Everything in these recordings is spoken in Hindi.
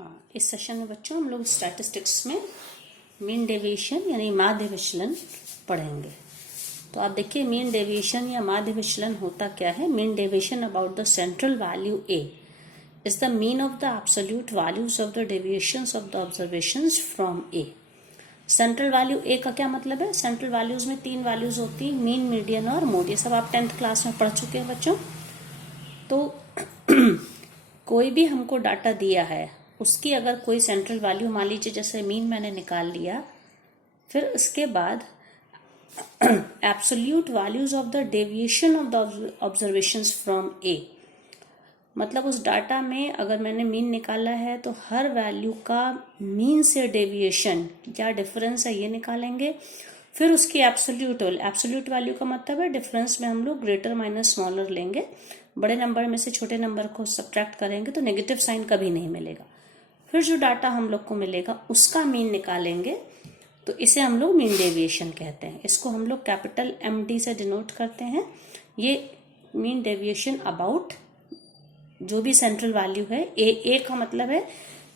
हाँ, इस सेशन में बच्चों हम लोग स्टैटिस्टिक्स में मीन डेविएशन यानी माध्य विचलन पढ़ेंगे। तो आप देखिए मीन डेविएशन या माध्य विचलन होता क्या है। Mean deviation about the central value A is the mean of the absolute values of the deviations of the observations from A. Central value A का क्या मतलब है? सेंट्रल वैल्यूज में 3 वैल्यूज होती है, मीन, मीडियन और मोड। ये सब आप 10th क्लास में पढ़ चुके हैं बच्चों। तो कोई भी हमको डाटा दिया है, उसकी अगर कोई सेंट्रल वैल्यू मान लीजिए जैसे मीन मैंने निकाल लिया, फिर उसके बाद absolute values of the deviation of the observations from A, मतलब उस डाटा में अगर मैंने मीन निकाला है तो हर वैल्यू का मीन से डेविएशन क्या डिफरेंस है ये निकालेंगे। फिर उसकी एब्सोल्यूट वैल्यू का मतलब है डिफरेंस में हम लोग ग्रेटर माइनस स्मॉलर लेंगे। बड़े नंबर में से छोटे नंबर को सब्ट्रैक्ट करेंगे तो नेगेटिव साइन कभी नहीं मिलेगा। फिर जो डाटा हम लोग को मिलेगा उसका मीन निकालेंगे, तो इसे हम लोग मीन डेविएशन कहते हैं। इसको हम लोग कैपिटल MD से डिनोट करते हैं। ये मीन डेविएशन अबाउट जो भी सेंट्रल वैल्यू है ए का मतलब है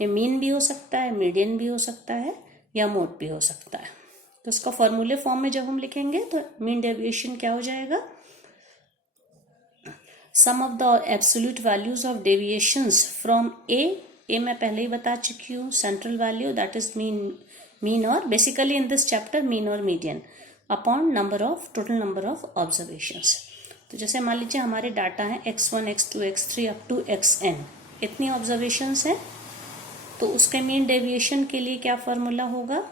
ये मीन भी हो सकता है, मीडियन भी हो सकता है या मोड भी हो सकता है। तो इसका फॉर्मूले फॉर्म में जब हम लिखेंगे तो मीन डेविएशन क्या हो जाएगा? Sum of the absolute values of deviations from A मैं पहले ही बता चुकी हूँ। Central value that is mean और basically in this chapter mean और median upon total number of observations. तो जैसे मान लीजिए हमारे डाटा है x1, x2, x3 up to xn, इतनी ऑब्जर्वेशंस हैं। तो उसके मीन डेविएशन के लिए क्या फॉर्मूला होगा?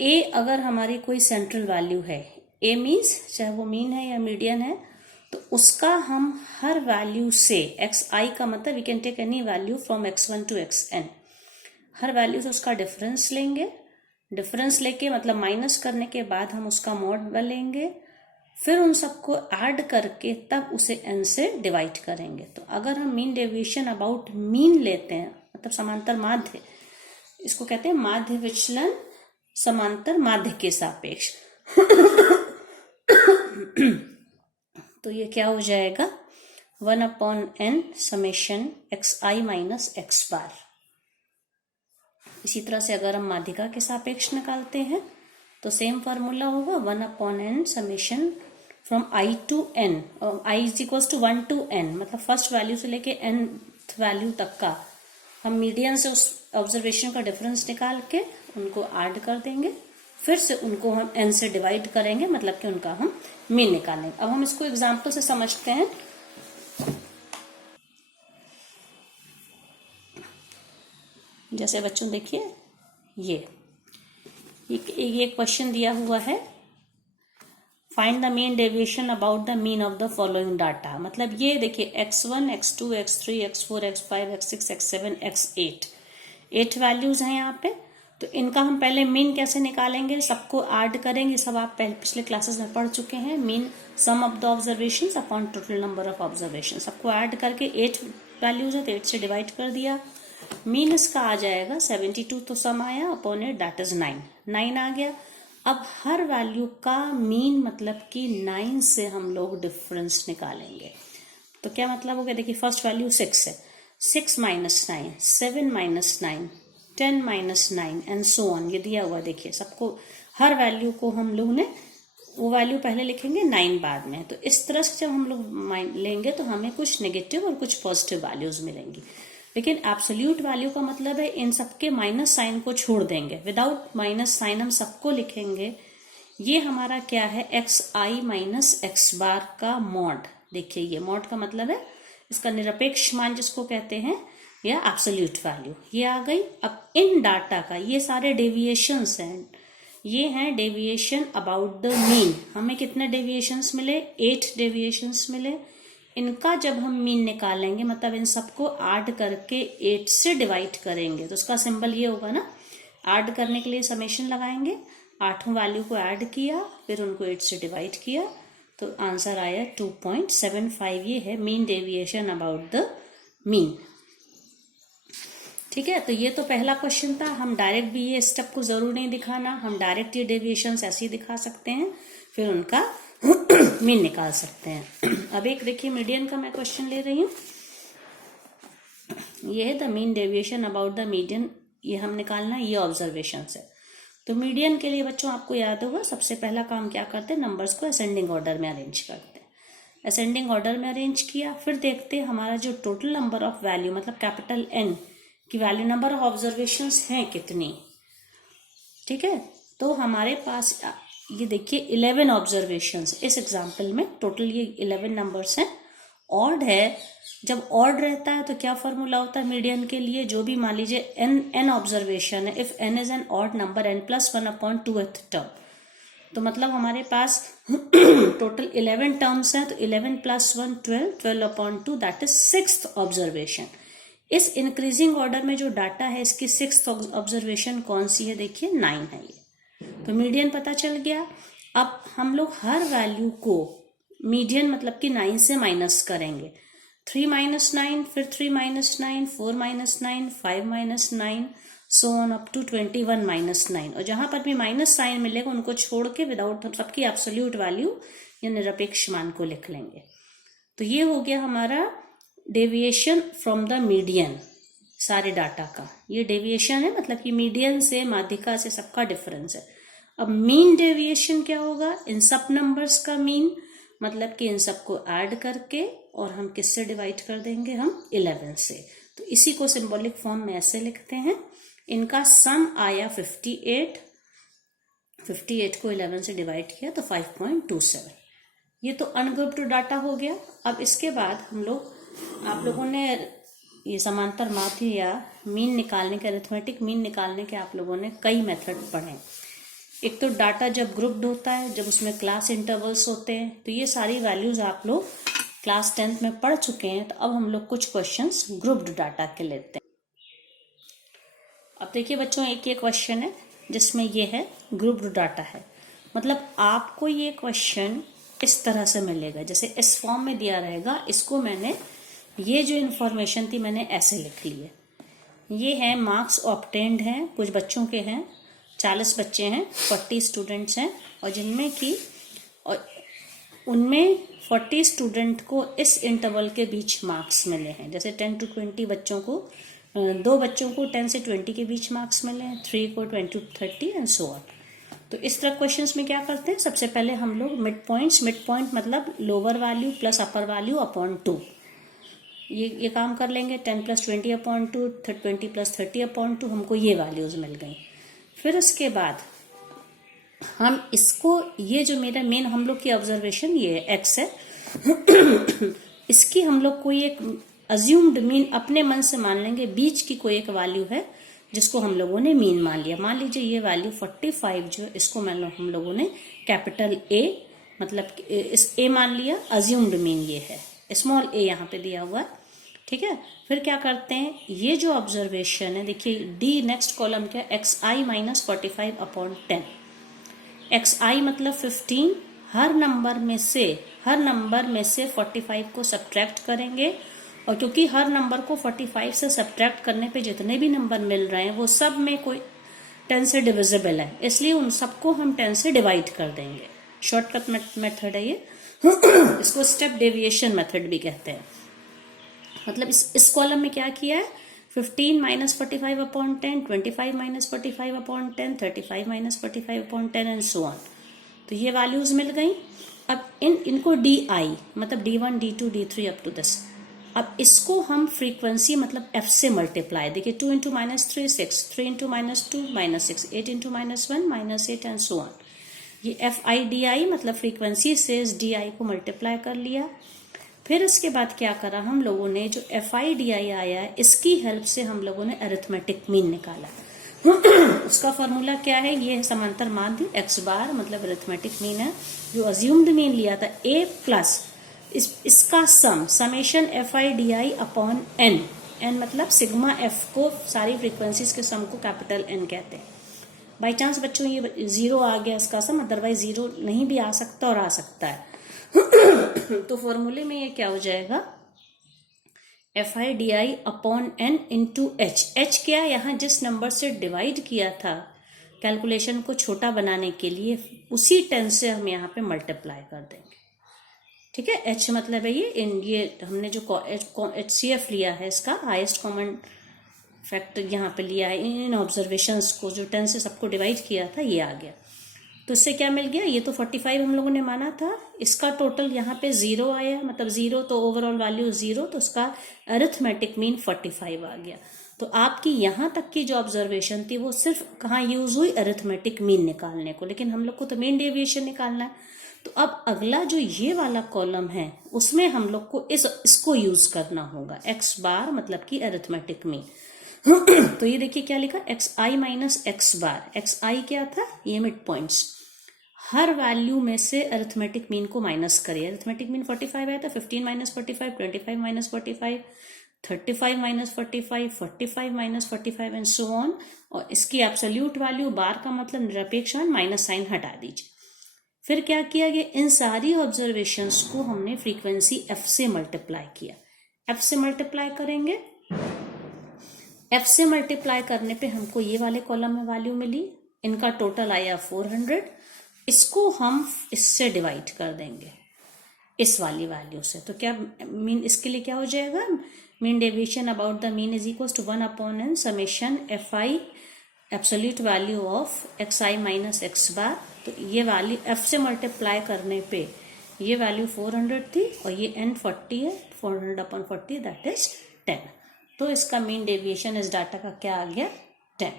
ए अगर हमारी कोई सेंट्रल वैल्यू है, ए मीन्स चाहे वो मीन है या मीडियन है, तो उसका हम हर वैल्यू से xi का मतलब we can take any value from x1 to xn, हर वैल्यू से उसका डिफरेंस लेंगे। डिफरेंस लेके मतलब माइनस करने के बाद हम उसका मॉड लेंगे, फिर उन सबको ऐड करके तब उसे n से डिवाइड करेंगे। तो अगर हम मीन डेविएशन अबाउट मीन लेते हैं, मतलब समांतर माध्य, इसको कहते हैं माध्य विचलन समांतर माध्य के सापेक्ष। तो ये क्या हो जाएगा? 1/n summation xi minus x बार। इसी तरह से अगर हम माध्यिका के सापेक्ष निकालते हैं तो सेम फॉर्मूला होगा 1/n summation from i to n, i is equal to 1 to n, मतलब फर्स्ट वैल्यू से लेके nth वैल्यू तक का हम मीडियन से उस ऑब्जर्वेशन का डिफरेंस निकाल के उनको ऐड कर देंगे, फिर से उनको हम n से डिवाइड करेंगे, मतलब कि उनका हम मीन निकालेंगे। अब हम इसको एग्जाम्पल से समझते हैं। जैसे बच्चों देखिए ये क्वेश्चन दिया हुआ है, find the mean deviation about the mean of the following data. मतलब ये देखिए x1, x2, x3, x4, x5, x6, x7, x8 8 values हैं यहाँ पे। तो इनका हम पहले मीन कैसे निकालेंगे, सबको ऐड करेंगे। सब आप पिछले क्लासेस में पढ़ चुके हैं। Mean sum of the observations upon total number of observation, सबको ऐड करके 8 वैल्यूज है तो 8 से डिवाइड कर दिया। मीन इसका आ जाएगा 72, तो सम आया अपॉन इट दैट इज 9 आ गया। अब हर वैल्यू का मीन मतलब कि 9 से हम लोग डिफरेंस निकालेंगे। तो क्या मतलब हो गया? देखिए फर्स्ट वैल्यू 6 है, 6 minus 9, 7 minus 9, 10 minus 9 and so on, ये दिया हुआ। देखिए सबको हर वैल्यू को हम लोग ने वो वैल्यू पहले लिखेंगे, 9 बाद में। तो इस तरह से जब हम लोग लेंगे तो हमें कुछ नेगेटिव और कुछ पॉजिटिव वैल्यूज मिलेंगी। लेकिन एब्सोल्यूट वैल्यू का मतलब है इन सबके माइनस साइन को छोड़ देंगे, विदाउट माइनस साइन हम सबको लिखेंगे। ये हमारा क्या है? xi माइनस x बार का मॉड। देखिए ये मॉड का मतलब है इसका निरपेक्ष मान जिसको कहते हैं, या एब्सोल्यूट वैल्यू, ये आ गई। अब इन डाटा का ये सारे डेविएशंस हैं, ये हैं डेविएशन अबाउट द मीन। हमें कितने डेविएशंस मिले? 8 डेविएशंस मिले। इनका जब हम मीन निकालेंगे, मतलब इन सबको ऐड करके 8 से डिवाइड करेंगे, तो उसका सिंबल ये होगा ना, ऐड करने के लिए समेशन लगाएंगे। 8 वैल्यू को ऐड किया, फिर उनको 8 से डिवाइड किया, तो आंसर आया 2.75। ये है mean deviation about the mean. ठीक है, तो ये तो पहला क्वेश्चन था। हम डायरेक्ट भी ये स्टेप को जरूर नहीं दिखाना, हम डायरेक्ट ये डेविएशंस ऐसे ही दिखा सकते हैं, फिर उनका मीन निकाल सकते हैं। अब एक देखिए मीडियन का मैं क्वेश्चन ले रही हूँ। ये है the mean deviation about the median, ये हम निकालना है, ये ऑब्जर्वेशन है। तो मीडियन के लिए बच्चों आपको याद होगा सबसे पहला काम क्या करते हैं, नंबर्स को असेंडिंग ऑर्डर में अरेंज करते हैं। असेंडिंग ऑर्डर में अरेंज किया, फिर देखते हैं हमारा जो टोटल नंबर ऑफ वैल्यू मतलब कैपिटल एन की वैल्यू, नंबर ऑफ ऑब्जर्वेशंस हैं कितनी, ठीक है। तो हमारे पास ये देखिए 11 ऑब्जर्वेशंस इस एग्जाम्पल में, टोटल ये 11 नंबर्स हैं। ऑड है, जब ऑड रहता है तो क्या फॉर्मूला होता है मीडियन के लिए, जो भी मान लीजिए एन ऑब्जर्वेशन है, if n is an odd number n + 1/2th term, तो मतलब हमारे पास टोटल 11 टर्म्स हैं, तो 11 + 1 12, 12/2 दैट इज 6th ऑब्जर्वेशन। इस इंक्रीजिंग ऑर्डर में जो डाटा है इसकी 6th ऑब्जर्वेशन कौन सी है, देखिए 9 है ये। तो मीडियन पता चल गया। अब हम लोग हर वैल्यू को मीडियन मतलब कि 9 से माइनस करेंगे। 3 - 9, फिर 3 - 9, 4 - 9, 5 - 9, सो ऑन अप टू 21 - 9। और जहां पर भी माइनस साइन मिलेगा उनको छोड़ के विदाउट मतलब की एब्सोल्यूट वैल्यू या निरपेक्ष मान को लिख लेंगे। तो ये हो गया हमारा डेविएशन फ्रॉम द मीडियन सारे डाटा का। ये डेविएशन है मतलब कि मीडियन से माध्यिका से सबका डिफरेंस है। अब मीन डेविएशन क्या होगा, इन सब नंबर्स का मीन मतलब कि इन सबको ऐड करके और हम किससे डिवाइड कर देंगे, हम 11 से। तो इसी को सिंबॉलिक फॉर्म में ऐसे लिखते हैं, इनका सम आया 58, 58 को 11 से डिवाइड किया तो 5.27। ये तो अनग्रुप्ड डाटा हो गया। अब इसके बाद हम लोग, आप लोगों ने ये समांतर माध्य या मीन निकालने के, अरिथमेटिक मीन निकालने के आप लोगों ने कई मेथड पढ़े। एक तो डाटा जब ग्रुप्ड होता है, जब उसमें क्लास इंटरवल्स होते हैं, तो ये सारी वैल्यूज आप लोग क्लास 10th में पढ़ चुके हैं। तो अब हम लोग कुछ क्वेश्चंस ग्रुप्ड डाटा के लेते हैं। अब देखिए बच्चों, एक ये क्वेश्चन है जिसमें ये है ग्रुप्ड डाटा है, मतलब आपको ये क्वेश्चन इस तरह से मिलेगा, जैसे इस फॉर्म में दिया रहेगा। इसको मैंने, ये जो इन्फॉर्मेशन थी मैंने ऐसे लिख ली है। ये है मार्क्स ऑब्टेन्ड हैं, कुछ बच्चों के हैं, 40 बच्चे हैं, 40 स्टूडेंट्स हैं, और जिनमें की और उनमें 40 स्टूडेंट को इस इंटरवल के बीच मार्क्स मिले हैं। जैसे 10 to 20 बच्चों को, 2 बच्चों को 10 से 20 के बीच मार्क्स मिले हैं, 3 को 20 to 30 एंड सो ऑन। तो इस तरह क्वेश्चंस में क्या करते हैं, सबसे पहले हम लोग मिड पॉइंट मतलब लोअर वैल्यू प्लस अपर वैल्यू अपॉन 2, ये काम कर लेंगे। 10 + 20/2, 20 + 30/2, हमको ये वैल्यूज मिल गई। फिर उसके बाद हम इसको, ये जो मेरा मेन हम लोग की ऑब्जर्वेशन ये एक्स है, इसकी हम लोग कोई एक अज्यूम्ड मीन अपने मन से मान लेंगे, बीच की कोई एक वैल्यू है जिसको हम लोगों ने मीन मान लिया। मान लीजिए ये वैल्यू 45 जो है, इसको मान लो हम लोगों ने कैपिटल ए मतलब इस ए मान लिया, अज्यूम्ड मीन ये है, स्मॉल ए यहाँ पे दिया हुआ है, ठीक है। फिर क्या करते हैं, ये जो ऑब्जर्वेशन है देखिए डी नेक्स्ट कॉलम क्या, xi - 45/10। xi मतलब 15, हर नंबर में से 45 को सब्ट्रैक्ट करेंगे, और क्योंकि हर नंबर को 45 से सब्ट्रैक्ट करने पे जितने भी नंबर मिल रहे हैं वो सब में कोई 10 से डिविजिबल है, इसलिए उन सबको हम 10 से डिवाइड कर देंगे। शॉर्टकट मेथड है ये, इसको स्टेप डेविएशन मेथड भी कहते हैं। मतलब इस कॉलम में क्या किया है, 15 - 45/10, 25 - 45/10, 35 - 45/10 एंड सो ऑन। तो ये वैल्यूज मिल गई। अब इनको DI मतलब D1 D2 D3 up to this, अब इसको हम फ्रीक्वेंसी मतलब f से मल्टीप्लाई, देखिए 2 × -3 6, 3 × -2 -6, 8 × -1 -8 एंड सो ऑन। ये FIDI मतलब फ्रीक्वेंसी से इस DI को मल्टीप्लाई कर लिया। फिर इसके बाद क्या करा हम लोगों ने, जो FIDI आया है इसकी हेल्प से हम लोगों ने अरिथमेटिक मीन निकाला। उसका फॉर्मूला क्या है, ये है समांतर माध्य x बार मतलब अरिथमेटिक मीन है। जो अज्यूम्ड मीन लिया था a प्लस इसका summation FIDI upon n, n मतलब सिग्मा f को, सारी फ्रीक्वेंसीज के सम को कैपिटल N कहते हैं। बाई चांस बच्चों ये 0 आ गया इसका सम, अदरवाइज 0 नहीं भी आ सकता और आ सकता है। तो फॉर्मूले में ये क्या हो जाएगा, FIDI upon n into h। h क्या, यहाँ जिस नंबर से डिवाइड किया था कैलकुलेशन को छोटा बनाने के लिए, उसी 10 से हम यहाँ पे मल्टीप्लाई कर देंगे, ठीक है। एच मतलब है ये हमने जो HCF लिया है, इसका हाईएस्ट कॉमन फैक्टर यहाँ पे लिया है, इन ऑब्जर्वेशंस को जो 10 से सबको डिवाइड किया था ये आ गया। तो इससे क्या मिल गया, ये तो 45 हम लोगों ने माना था, इसका टोटल यहाँ पे 0 आया, मतलब 0 तो ओवरऑल वैल्यू 0, तो उसका अरिथमेटिक मीन 45 आ गया। तो आपकी यहाँ तक की जो ऑब्जर्वेशन थी वो सिर्फ कहाँ यूज हुई, अरिथमेटिक मीन निकालने को, लेकिन हम लोग को तो मीन डेविएशन निकालना है। तो अब अगला जो ये वाला कॉलम है उसमें हम लोग को इसको यूज करना होगा, x बार मतलब कि अरिथमेटिक मीन। तो ये देखिए क्या लिखा, xi माइनस x बार। xi क्या था, ये मिड पॉइंट्स, हर वैल्यू में से अरिथमेटिक मीन को माइनस करिए। अरिथमेटिक मीन 45 आया था, 15 minus 45, 25 minus 45, 35 minus 45, 45 minus 45 and so on. और इसकी एब्सोल्यूट वैल्यू, बार का मतलब निरपेक्ष मान, माइनस साइन हटा दीजिए। फिर क्या किया गया, इन सारी ऑब्जर्वेशंस को हमने फ्रीक्वेंसी f से मल्टीप्लाई किया। f से मल्टीप्लाई करेंगे, f से मल्टीप्लाई करने पे हमको ये वाले कॉलम में वैल्यू मिली, इनका टोटल आया 400। इसको हम इससे डिवाइड कर देंगे, इस वाली वैल्यू से। तो क्या मीन, इसके लिए क्या हो जाएगा, mean deviation about the mean is equal to 1/n summation fi absolute value of xi minus x bar. तो ये वैल्यू f से मल्टीप्लाई करने पे ये वैल्यू 400 थी और ये n 40 है, 400/40 दैट इज 10। तो इसका मीन डेविएशन इस डाटा का क्या आ गया, 10।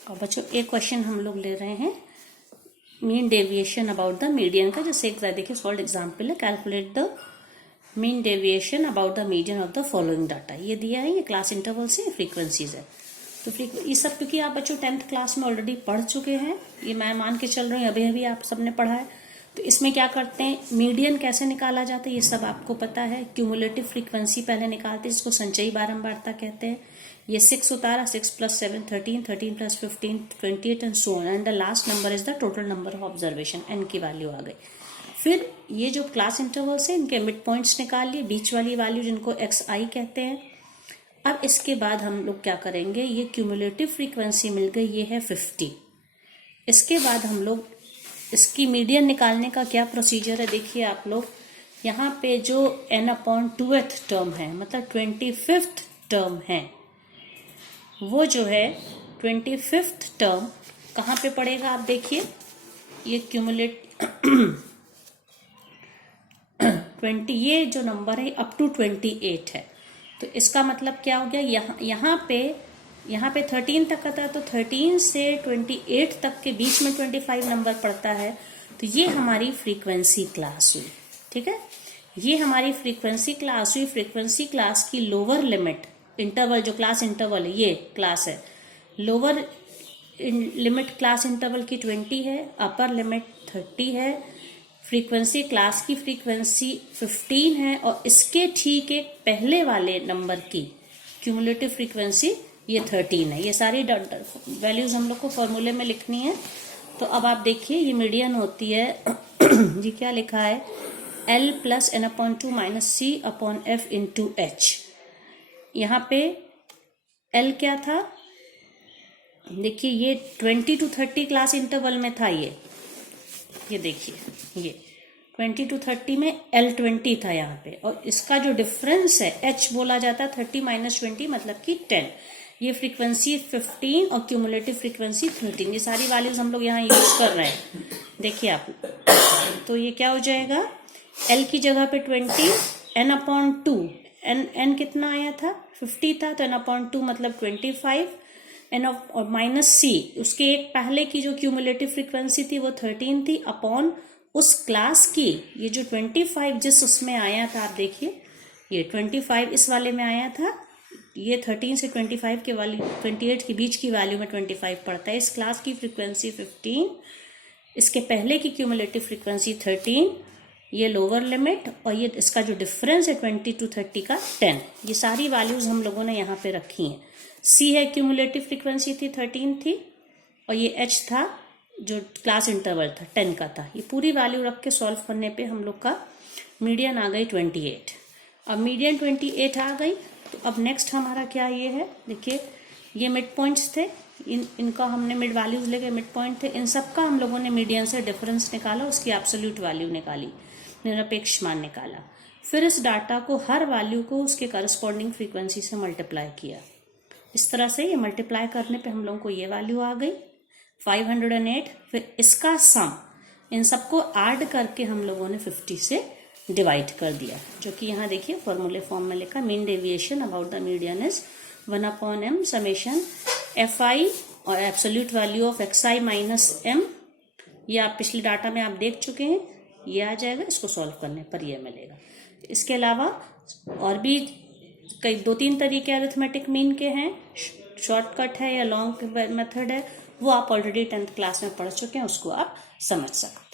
और बच्चों एक क्वेश्चन हम लोग ले रहे हैं mean deviation about the median का। जैसे एक देखिए सॉल्व एग्जाम्पल है, calculate the mean deviation about the median of the following data. ये दिया है, ये क्लास इंटरवल से फ्रीक्वेंसीज है। तो ये सब क्योंकि आप बच्चों 10th क्लास में ऑलरेडी पढ़ चुके हैं, ये मैं मान के चल रही हूँ, अभी अभी आप सबने पढ़ा है। तो इसमें क्या करते हैं, मीडियन कैसे निकाला जाता है ये सब आपको पता है। क्यूमुलेटिव फ्रीक्वेंसी पहले निकालते हैं, जिसको संचयी बारंबारता कहते हैं। ये 6 उतारा, 6 + 7 13, 13 + 15 28 and so on, and the last number is the total number of observation, n की वैल्यू आ गई। फिर ये जो क्लास इंटरवल्स है इनके मिड पॉइंट्स निकाल लिए, बीच वाली वैल्यू जिनको xi कहते हैं। अब इसके बाद हम लोग क्या करेंगे, ये क्यूमुलेटिव फ्रीक्वेंसी मिल गई, ये है 50। इसके बाद हम लोग इसकी मीडियन निकालने का क्या प्रोसीजर है, देखिए आप लोग यहाँ पे जो n/2th टर्म है, मतलब 25th टर्म है, वो जो है 25th टर्म कहाँ पे पड़ेगा, आप देखिए ये क्यूमुलेट 20, ये जो नंबर है अप टू 28 है। तो इसका मतलब क्या हो गया, यहाँ पे 13 तक का था, तो 13 से 28 तक के बीच में 25 नंबर पड़ता है। तो ये हमारी फ्रीक्वेंसी क्लास हुई, ठीक है, ये हमारी फ्रीक्वेंसी क्लास हुई। फ्रीक्वेंसी क्लास की लोअर लिमिट, इंटरवल जो क्लास इंटरवल है, ये क्लास है, लोअर लिमिट क्लास इंटरवल की 20 है, अपर लिमिट 30 है। फ्रीक्वेंसी क्लास की फ्रीक्वेंसी 15 है, और इसके ठीक एक पहले वाले नंबर की क्यूमुलेटिव फ्रीक्वेंसी ये 13 है। ये सारी वैल्यूज हम लोग को फॉर्मूले में लिखनी है। तो अब आप देखिए ये मीडियन होती है जी क्या लिखा है, L + n/2 - C/F × H। यहाँ पे L क्या था, देखिए ये 20 to 30 क्लास इंटरवल में था, ये देखिए ये 20 to 30 में L20 था यहाँ पे, और इसका जो डिफरेंस है H बोला जाता है 30 - 20 मतलब कि 10। ये फ्रीक्वेंसी 15 और क्यूमुलेटिव फ्रीक्वेंसी 13, ये सारी वैल्यूज हम लोग यहाँ यूज कर रहे हैं, देखिए आप। तो ये क्या हो जाएगा, L की जगह पे 20, n/2, n कितना आया था, 50 था, तो n/2 मतलब 25, n और -C, उसके एक पहले की जो क्यूमुलेटिव फ्रीक्वेंसी थी वो 13 थी, अपॉन उस क्लास की ये जो 25 जिस उसमें आया था, आप देखिए ये 25 इस वाले में आया था, ये 13 से 25 के वाली 28 के बीच की वैल्यू में 25 पड़ता है। इस क्लास की फ्रीक्वेंसी 15, इसके पहले की क्यूमुलेटिव फ्रीक्वेंसी 13, ये लोअर लिमिट, और ये इसका जो डिफरेंस है 20 to 30 का 10। ये सारी वैल्यूज हम लोगों ने यहाँ पे रखी हैं। C है क्यूमुलेटिव फ्रीक्वेंसी थी 13 थी, और ये H था जो क्लास इंटरवल था 10 का था। ये पूरी वैल्यू रख के सॉल्व करने पे हम लोग का मीडियन आ गई 28। अब मीडियन 28 आ गई, तो अब नेक्स्ट हमारा क्या ये है, देखिए ये मिड पॉइंट्स थे, इनका हमने मिड वैल्यूज लेके मिड पॉइंट थे, इन सब का हम लोगों ने मीडियन से डिफरेंस निकाला, उसकी एब्सोल्यूट वैल्यू निकाली, निरपेक्ष मान निकाला। फिर इस डाटा को हर वैल्यू को उसके करस्पॉन्डिंग फ्रीक्वेंसी से मल्टीप्लाई किया। इस तरह से ये मल्टीप्लाई करने पे हम लोगों को ये वैल्यू आ गई 508। फिर इसका सम इन सबको ऐड करके हम लोगों ने 50 से डिवाइड कर दिया, जो कि यहाँ देखिए फॉर्मूले फॉर्म में लिखा, mean deviation about the median is 1/m summation fi और absolute value of xi minus m। ये आप पिछले डाटा में आप देख चुके हैं, ये आ जाएगा, इसको सॉल्व करने पर ये मिलेगा। इसके अलावा और भी कई 2-3 तरीके अरिथमेटिक मीन के हैं, शॉर्टकट है या लॉन्ग मेथड है, वो आप ऑलरेडी 10th क्लास में पढ़ चुके हैं, उसको आप समझ सकते हैं।